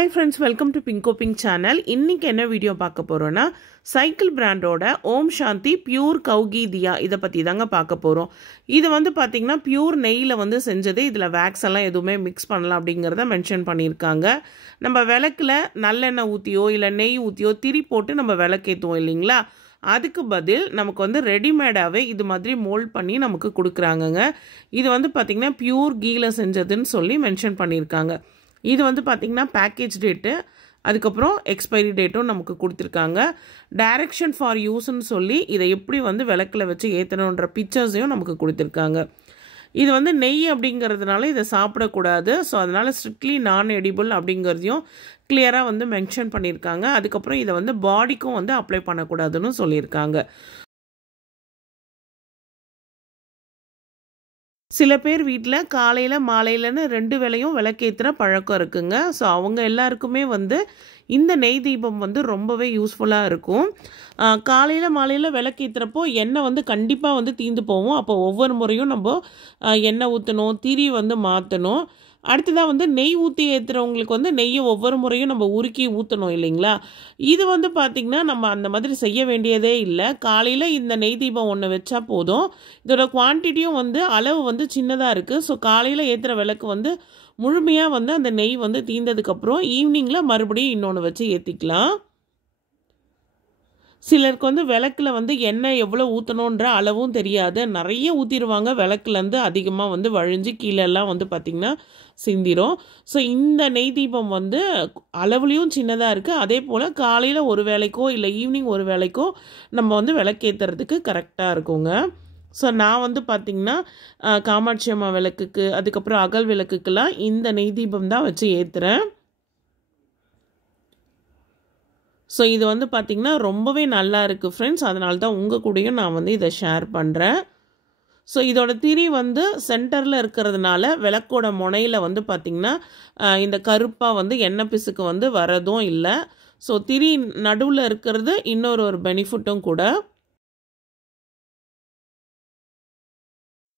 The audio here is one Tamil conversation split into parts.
Hi friends, welcome to Pinko Pink channel. இன்னைக்கு என்ன வீடியோ பார்க்க போறோம்னா சைக்கிள் பிராண்டோட ஓம் சாந்தி பியூர் கௌகி தியா இத பத்தி தாங்க பார்க்க போறோம். இது வந்து பாத்தீங்கன்னா பியூர் நெய்ல வந்து செஞ்சது. இதுல வாக்ஸ் எல்லாம் எதுவுமே மிக்ஸ் பண்ணல அப்படிங்கறத மென்ஷன் பண்ணிருக்காங்க. நம்ம விளக்குல நல்லெண்ணெய் ஊத்தியோ இல்ல நெய் ஊத்தியோ திரி போட்டு நம்ம விளக்கேத்துவோம் இல்லீங்களா? அதுக்கு பதில் நமக்கு வந்து ரெடிமேடாவே இது மாதிரி மோல்ட் பண்ணி நமக்கு கொடுக்கறாங்கங்க. இது வந்து பாத்தீங்கன்னா பியூர் கீல செஞ்சதுன்னு சொல்லி மென்ஷன் பண்ணிருக்காங்க. இது வந்து பாத்தீங்கன்னா பேக்கேஜ் டேட் அதுக்கப்புறம் எக்ஸ்பைரி டேட்டும் நமக்கு கொடுத்திருக்காங்க. டைரக்ஷன் ஃபார் யூஸ்னு சொல்லி இதை எப்படி வந்து விளக்குல வச்சு ஏத்தணும்ன்ற பிக்சர்ஸையும் நமக்கு கொடுத்திருக்காங்க. இது வந்து நெய் அப்படிங்கிறதுனால இதை சாப்பிடக்கூடாது. ஸோ அதனால ஸ்ட்ரிக்ட்லி நான் எடிபிள் அப்படிங்கிறதையும் கிளியராக வந்து மென்ஷன் பண்ணியிருக்காங்க. அதுக்கப்புறம் இதை வந்து பாடிக்கும் வந்து அப்ளை பண்ணக்கூடாதுன்னு சொல்லியிருக்காங்க. சில பேர் வீட்டில் காலையில் மாலையிலன்னு 2 வேளையும் விளக்கேற்றுற பழக்கம் இருக்குங்க. ஸோ அவங்க எல்லாருக்குமே வந்து இந்த நெய் தீபம் வந்து ரொம்பவே யூஸ்ஃபுல்லாக இருக்கும். காலையில் மாலையில் விளக்கேற்றுறப்போ எண்ணெய் வந்து கண்டிப்பாக வந்து தீந்து போகும். அப்போ ஒவ்வொரு முறையும் நம்ம எண்ணெய் ஊற்றணும், திரி வந்து மாற்றணும். அடுத்ததாக வந்து நெய் ஊற்றி ஏற்றுறவங்களுக்கு வந்து நெய்யை ஒவ்வொரு முறையும் நம்ம உருக்கி ஊற்றணும் இல்லைங்களா? இது வந்து பார்த்திங்கன்னா நம்ம அந்த மாதிரி செய்ய வேண்டியதே இல்லை. காலையில் இந்த நெய் தீபம் ஒன்று வச்சா போதும். இதோட குவான்டிட்டியும் வந்து அளவு வந்து சின்னதாக இருக்குது. ஸோ காலையில் ஏற்றுற விளக்கு வந்து முழுமையாக வந்து அந்த நெய் வந்து தீர்ந்ததுக்கப்புறம் ஈவினிங்கில் மறுபடியும் இன்னொன்று வச்சு ஏற்றிக்கலாம். சிலருக்கு வந்து விளக்கில் வந்து எண்ணெய் எவ்வளோ ஊற்றணுன்ற அளவும் தெரியாது. நிறைய ஊற்றிடுவாங்க. விளக்குலேருந்து அதிகமாக வந்து வழிஞ்சு கீழெல்லாம் வந்து பார்த்திங்கன்னா சிந்திரும். ஸோ இந்த நெய் தீபம் வந்து அளவுலேயும் சின்னதாக இருக்குது. அதே போல் காலையில் ஒரு வேளைக்கோ இல்லை ஈவினிங் ஒரு வேளைக்கோ நம்ம வந்து விளக்கேற்றுறதுக்கு கரெக்டாக இருக்குங்க. ஸோ நான் வந்து பார்த்திங்கன்னா காமாட்சி அம்மா விளக்குக்கு அதுக்கப்புறம் அகல் விளக்குக்கெல்லாம் இந்த நெய் தீபம் தான் வச்சு ஏற்றுறேன். ஸோ இது வந்து பார்த்திங்கன்னா ரொம்பவே நல்லா இருக்குது ஃப்ரெண்ட்ஸ். அதனால தான் உங்கள் கூடயும் நான் வந்து இதை ஷேர் பண்ணுறேன். ஸோ இதோட திரி வந்து சென்டரில் இருக்கிறதுனால விளக்கோட முனையில் வந்து பார்த்திங்கன்னா இந்த கருப்பாக வந்து எண்ணெய் பிசுக்கு வந்து வரதும் இல்லை. ஸோ திரி நடுவில் இருக்கிறது இன்னொரு பெனிஃபிட்டும் கூட.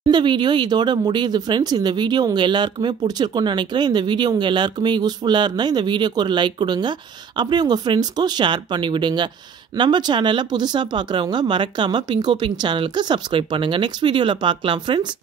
இந்த வீடியோ இதோட முடியுது ஃப்ரெண்ட்ஸ். இந்த வீடியோ உங்கள் எல்லாருக்குமே பிடிச்சிருக்கும்னு நினைக்கிறேன். இந்த வீடியோ உங்கள் எல்லாருக்குமே யூஸ்ஃபுல்லாக இருந்தால் இந்த வீடியோக்கு ஒரு லைக் கொடுங்க. அப்படியே உங்கள் ஃப்ரெண்ட்ஸ்க்கும் ஷேர் பண்ணி விடுங்க. நம்ம சேனலை புதுசாக பார்க்குறவங்க மறக்காமல் பிங்கோ பிங்க் சேனலுக்கு சப்ஸ்கிரைப் பண்ணுங்கள். நெக்ஸ்ட் வீடியோவில் பார்க்கலாம் ஃப்ரெண்ட்ஸ்.